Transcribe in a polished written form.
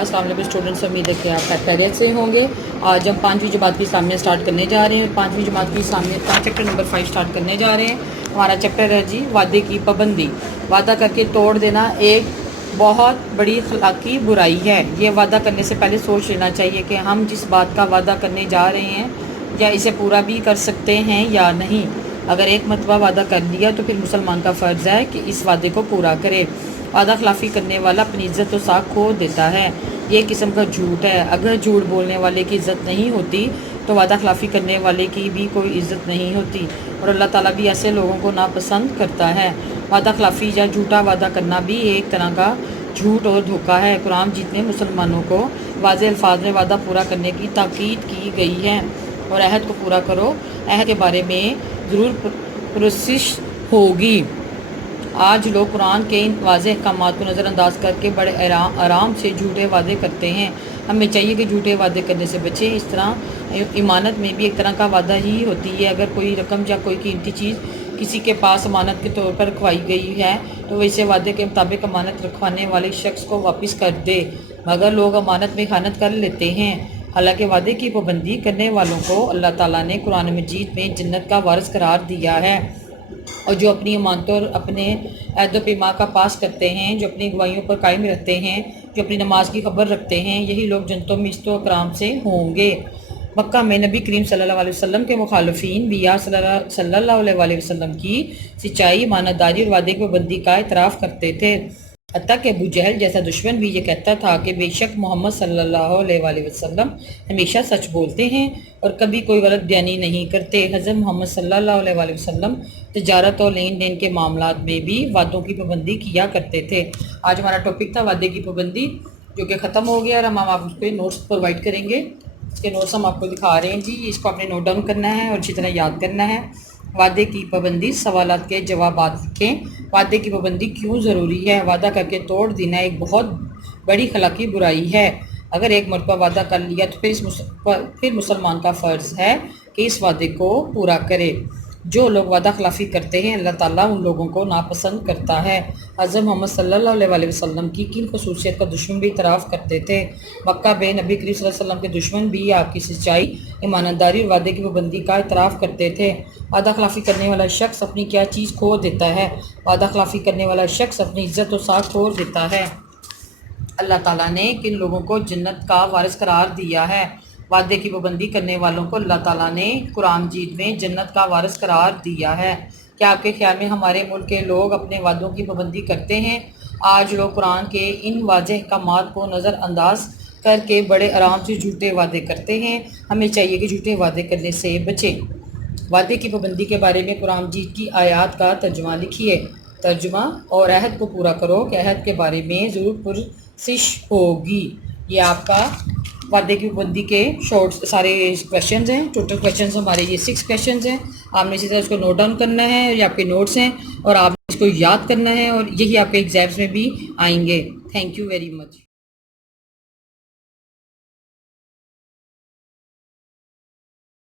السلام علیکم اسٹوڈنٹس، امید ہے کہ آپ خیریت سے ہوں گے۔ آج ہم 5ویں جماعت کی سامنے سٹارٹ کرنے جا رہے ہیں۔ 5ویں جماعت کی سامنے چیپٹر نمبر 5 سٹارٹ کرنے جا رہے ہیں۔ ہمارا چیپٹر ہے جی وعدے کی پابندی۔ وعدہ کر کے توڑ دینا ایک بہت بڑی اخلاقی برائی ہے۔ یہ وعدہ کرنے سے پہلے سوچ لینا چاہیے کہ ہم جس بات کا وعدہ کرنے جا رہے ہیں یا اسے پورا بھی کر سکتے ہیں یا نہیں۔ اگر ایک مرتبہ وعدہ کر لیا تو پھر مسلمان کا فرض ہے کہ اس وعدے کو پورا کرے۔ وعدہ خلافی کرنے والا اپنی عزت و ساکھ کھو دیتا ہے۔ یہ قسم کا جھوٹ ہے۔ اگر جھوٹ بولنے والے کی عزت نہیں ہوتی تو وعدہ خلافی کرنے والے کی بھی کوئی عزت نہیں ہوتی، اور اللہ تعالیٰ بھی ایسے لوگوں کو ناپسند کرتا ہے۔ وعدہ خلافی یا جھوٹا وعدہ کرنا بھی ایک طرح کا جھوٹ اور دھوکہ ہے۔ قرآن مجید میں مسلمانوں کو واضح الفاظ میں وعدہ پورا کرنے کی تاکید کی گئی ہے، اور عہد کو پورا کرو۔ عہد کے بارے میں ضرور پرسش ہوگی۔ آج لوگ قرآن کے ان واضح احکامات کو نظر انداز کر کے بڑے آرام سے جھوٹے وعدے کرتے ہیں۔ ہمیں چاہیے کہ جھوٹے وعدے کرنے سے بچیں۔ اس طرح امانت میں بھی ایک طرح کا وعدہ ہی ہوتی ہے۔ اگر کوئی رقم یا کوئی قیمتی چیز کسی کے پاس امانت کے طور پر رکھوائی گئی ہے تو وہ اسے وعدے کے مطابق امانت رکھوانے والے شخص کو واپس کر دے، مگر لوگ امانت میں خیانت کر لیتے ہیں۔ حالانکہ وعدے کی پابندی کرنے والوں کو اللہ تعالیٰ نے قرآن مجید میں جنت کا وارث قرار دیا ہے، اور جو اپنی امانتوں اور اپنے عہد و پیمان کا پاس کرتے ہیں، جو اپنی گواہیوں پر قائم رہتے ہیں، جو اپنی نماز کی خبر رکھتے ہیں، یہی لوگ جنتوں میں عزت و اکرام سے ہوں گے۔ مکہ میں نبی کریم صلی اللہ علیہ وسلم کے مخالفین بھی یا صلی اللہ علیہ وسلم کی سچائی، امانت داری اور وعدے کی پابندی کا اعتراف کرتے تھے۔ حتیٰ کہ ابو جہل جیسا دشمن بھی یہ کہتا تھا کہ بے شک محمد صلی اللہ علیہ وسلم ہمیشہ سچ بولتے ہیں اور کبھی کوئی غلط بیانی نہیں کرتے۔ حضرت محمد صلی اللہ علیہ وسلم تجارت اور لین دین کے معاملات میں بھی وعدوں کی پابندی کیا کرتے تھے۔ آج ہمارا ٹاپک تھا وعدے کی پابندی، جو کہ ختم ہو گیا، اور ہم آپ کو نوٹس پرووائڈ کریں گے۔ اس کے نوٹس ہم آپ کو دکھا رہے ہیں جی، اس کو آپ نے نوٹ ڈاؤن کرنا ہے اور اچھی طرح یاد کرنا ہے۔ وعدے کی پابندی، سوالات کے جوابات لکھیں۔ وعدے کی پابندی کیوں ضروری ہے؟ وعدہ کر کے توڑ دینا ایک بہت بڑی اخلاقی برائی ہے۔ اگر ایک مرتبہ وعدہ کر لیا تو پھر مسلمان کا فرض ہے کہ اس وعدے کو پورا کرے۔ جو لوگ وعدہ خلافی کرتے ہیں اللہ تعالیٰ ان لوگوں کو ناپسند کرتا ہے۔ حضرت محمد صلی اللہ علیہ وسلم کی کن خصوصیت کا دشمن بھی اعتراف کرتے تھے؟ مکہ میں نبی کریم صلی اللہ علیہ وسلم کے دشمن بھی آپ کی سچائی، ایمانداری داری اور وعدے کی پابندی کا اعتراف کرتے تھے۔ وعدہ خلافی کرنے والا شخص اپنی کیا چیز کھو دیتا ہے؟ وعدہ خلافی کرنے والا شخص اپنی عزت و ساکھ کھو دیتا ہے۔ اللہ تعالیٰ نے کن لوگوں کو جنت کا وارث قرار دیا ہے؟ وعدے کی پابندی کرنے والوں کو اللہ تعالیٰ نے قرآن مجید میں جنت کا وارث قرار دیا ہے۔ کیا آپ کے خیال میں ہمارے ملک کے لوگ اپنے وعدوں کی پابندی کرتے ہیں؟ آج لوگ قرآن کے ان واضح احکامات کو نظر انداز کر کے بڑے آرام سے جھوٹے وعدے کرتے ہیں۔ ہمیں چاہیے کہ جھوٹے وعدے کرنے سے بچیں۔ وعدے کی پابندی کے بارے میں قرآن مجید کی آیات کا ترجمہ لکھیے۔ ترجمہ: اور عہد کو پورا کرو کہ عہد کے بارے میں ضرور پرسش ہوگی۔ یہ آپ کا وعدے کی پابندی کے سارے کویشچنز ہیں۔ ٹوٹل کویشچنز ہمارے یہ 6 کویشچنز ہیں۔ آپ نے اسی طرح اس کو نوٹ ڈاؤن کرنا ہے، اور یہ آپ کے نوٹس ہیں، اور آپ نے اس کو یاد کرنا ہے، اور یہی آپ کے ایگزامس میں بھی آئیں گے۔ Thank you very much.